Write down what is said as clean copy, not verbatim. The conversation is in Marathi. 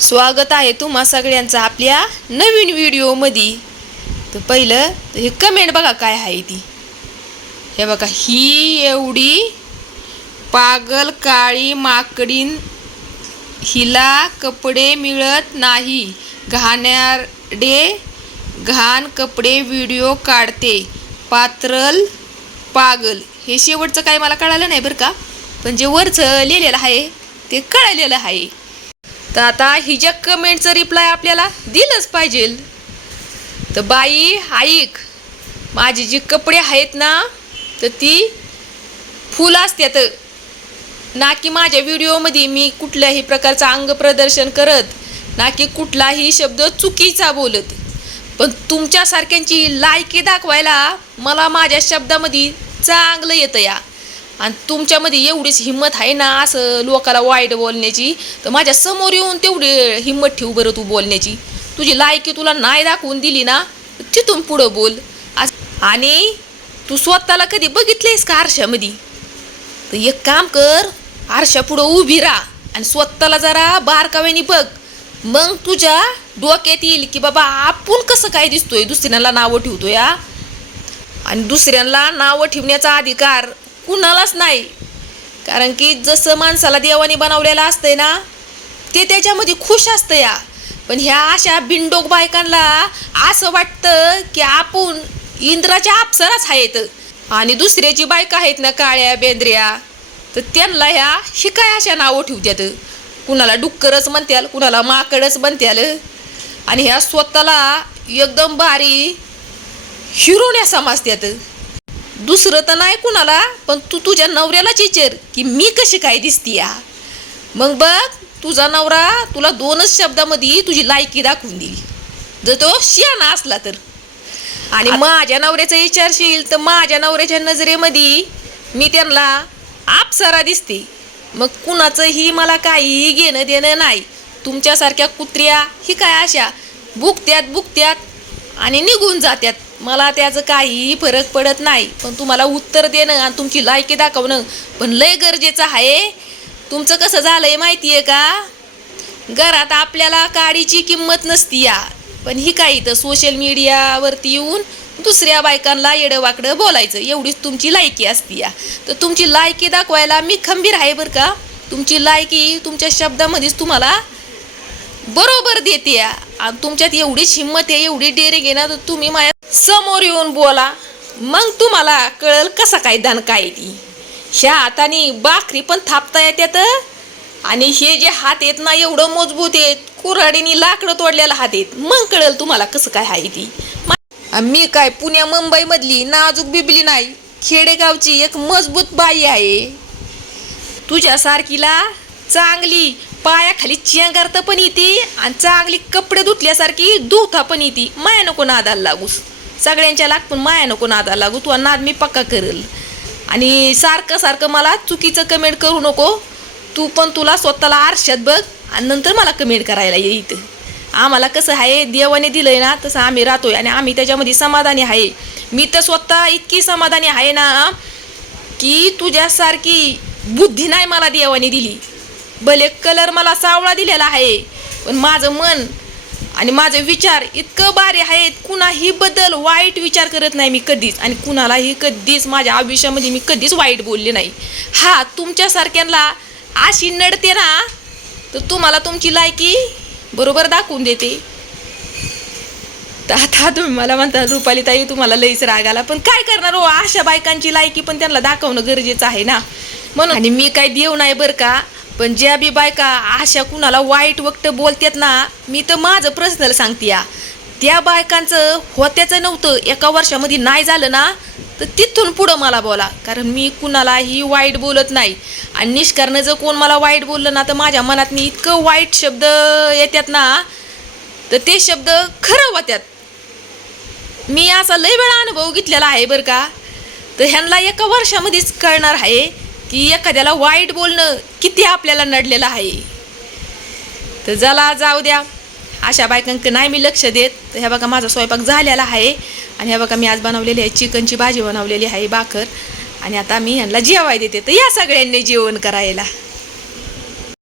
स्वागत आहे तुम्हा सगळ्यांचं आपल्या नवीन व्हिडिओमध्ये। तर पहिलं हे कमेंट बघा काय आहे ती। हे बघा, ही एवढी पागल काळी माकडीन, हिला कपडे मिळत नाही, घाणेरडे घाण कपडे व्हिडिओ काढते, पात्रल पागल। हे शेवटचं काय मला कळालं नाही बरं का, पण जे वरचं लिहिलेलं आहे ते कळलेलं आहे। तर आता हिच्या कमेंटचं रिप्लाय आपल्याला दिलंच पाहिजे। तर बाई ऐक, माझी जी कपडे आहेत ना तर ती फुल असतात ना, की माझ्या व्हिडिओमध्ये मी कुठल्याही प्रकारचं अंग प्रदर्शन करत ना, की कुठलाही शब्द चुकीचा बोलत। पण तुमच्यासारख्यांची लायकी दाखवायला मला माझ्या शब्दामध्ये चांगलं येतं या, आणि तुमच्यामध्ये एवढीच हिंमत आहे ना असं लोकाला वाईट बोलण्याची, तर माझ्या समोर येऊन तेवढी हिंमत ठेव बरं तू बोलण्याची। तुझी लायकी तुला नाही दाखवून दिली ना तिथून पुढं बोल। आणि तू स्वतःला कधी बघितलेस का आरशामध्ये? तर एक काम कर, आरशा पुढं उभी राहा आणि स्वतःला जरा बारकाव्याने बघ, मग तुझ्या डोक्यात येईल की बाबा आपण कसं काय दिसतोय, दुसऱ्यांना नावं ठेवतोय या। आणि दुसऱ्यांना नावं ठेवण्याचा अधिकार कुणालाच नाही, कारण की जसं माणसाला देवाने बनवलेलं असतंय ना ते त्याच्यामध्ये खुश असतं या। पण ह्या अशा बिनडोक बायकांना असं वाटतं की आपण इंद्राच्या अप्सराच आहेत, आणि दुसऱ्याची बायका आहेत ना काळ्या बेंद्र्या, तर त्यांना ह्या शिकाय अशा नावं ठेवतात। कुणाला डुक्करच म्हणत्याल, कुणाला माकडच म्हणत्याल, आणि ह्या स्वतःला एकदम भारी हिरोण्या समजतात। दुसरं तर नाही कुणाला, पण तू तुझ्या नवऱ्यालाच विचार की मी कशी काय दिसती या, मग बघ तुझा नवरा तुला दोनच शब्दामध्ये तुझी लायकी दाखवून दिली, जर तो शहाणा असला तर। आणि माझ्या नवऱ्याचा विचारशील तर माझ्या नवऱ्याच्या नजरेमध्ये मी त्यांना अप्सरा दिसते, मग कुणाचंही मला काही घेणं देणं नाही। तुमच्यासारख्या कुत्र्या ही काय अशा बुकत्यात आणि निघून जात्यात, मला त्याचं काही फरक पडत नाही। पण तुम्हाला उत्तर देणं आणि तुमची लायकी दाखवणं पण लय गरजेचं आहे। तुमचं कसं झालंय माहिती आहे का, घरात आपल्याला काडीची किंमत नसती या, पण ही काही तर सोशल मीडियावरती येऊन दुसऱ्या बायकांना येडवाकडं बोलायचं, एवढीच तुमची लायकी असती या। तर तुमची लायकी दाखवायला मी खंबीर आहे बरं का। तुमची लायकी तुमच्या शब्दामध्येच तुम्हाला बरोबर देते या, आणि तुमच्यात एवढीच हिंमत आहे, एवढी डेअरिंग आहे ना, तर तुम्ही माझ्या समोर येऊन बोला, मग तुम्हाला कळल कसा काय दान काय ती। ह्या हाताने भाकरी पण थापता येतात, आणि हे जे हात आहेत ना एवढं मजबूत आहेत, कुऱ्हाडीने लाकडं तोडलेला हात आहेत, मग कळल तुम्हाला कसं काय आहे ती। मी काय पुण्या मुंबई मधली नाजूक बिबली नाही, खेडेगावची एक मजबूत बाई आहे। तुझ्यासारखीला चांगली पायाखाली चेंगारत पण येते, आणि चांगली कपडे धुतल्यासारखी धुता पण येते। माया नको नादाला लागूस, सगळ्यांच्या लाग पण माया नको नादाला लागू, तू नाद मी पक्का करेल। आणि सारखं मला चुकीचं कमेंट करू नको, तू पण तुला स्वतःला आरशात बघ आणि नंतर मला कमेंट करायला ये इथं। आम्हाला कसं आहे, देवाने दिलंय ना तसं आम्ही राहतोय, आणि आम्ही त्याच्यामध्ये समाधानी आहे। मी तर स्वतः इतकी समाधानी आहे ना की तुझ्यासारखी बुद्धी नाही मला देवाने दिली। भले कलर मला सावळा दिलेला आहे, पण माझं मन आणि माझे विचार इतकं भारी आहेत, कुणाही बद्दल वाईट विचार करत नाही मी कधीच, आणि कुणालाही कधीच माझ्या आयुष्यामध्ये मी कधीच वाईट बोलले नाही। हा तुमच्यासारख्यांना अशी नडते ना, तर तुम्हाला तुमची लायकी बरोबर दाखवून देते। तर आता तुम्ही मला म्हणता रुपाली ताई तुम्हाला लईच राग आला, पण काय करणार हो, अशा बायकांची लायकी पण त्यांना दाखवणं गरजेचं आहे ना, म्हणून। आणि मी काय देव नाही बरं का, पण ज्या बी बायका अशा कुणाला वाईट वक्त बोलतात ना, मी तर माझं पर्सनल सांगते या, त्या बायकांचं होत्याचं नव्हतं एका वर्षामध्ये नाही झालं ना, तर तिथून पुढं मला बोला, कारण मी कुणालाही वाईट बोलत नाही। आणि निष्कारण जर कोण मला वाईट बोललं ना, तर माझ्या मनात इतकं वाईट शब्द येतात ना, तर ते शब्द खरं होत्यात। मी असा लय वेळा अनुभव घेतलेला आहे बरं का। तर ह्यांना एका वर्षामध्येच कळणार आहे की एखाद्याला वाईट बोलणं किती आपल्याला नडलेलं आहे। तर चला जाऊ द्या, अशा बायकांकडे नाही मी लक्ष देत। तर ह्या बघा माझा स्वयंपाक झालेला आहे, आणि ह्या बघा मी आज बनवलेली आहे चिकनची भाजी बनवलेली आहे, भाकर, आणि आता मी ह्यांना जेवाय देते। तर या सगळ्यांनी जेवण करायला।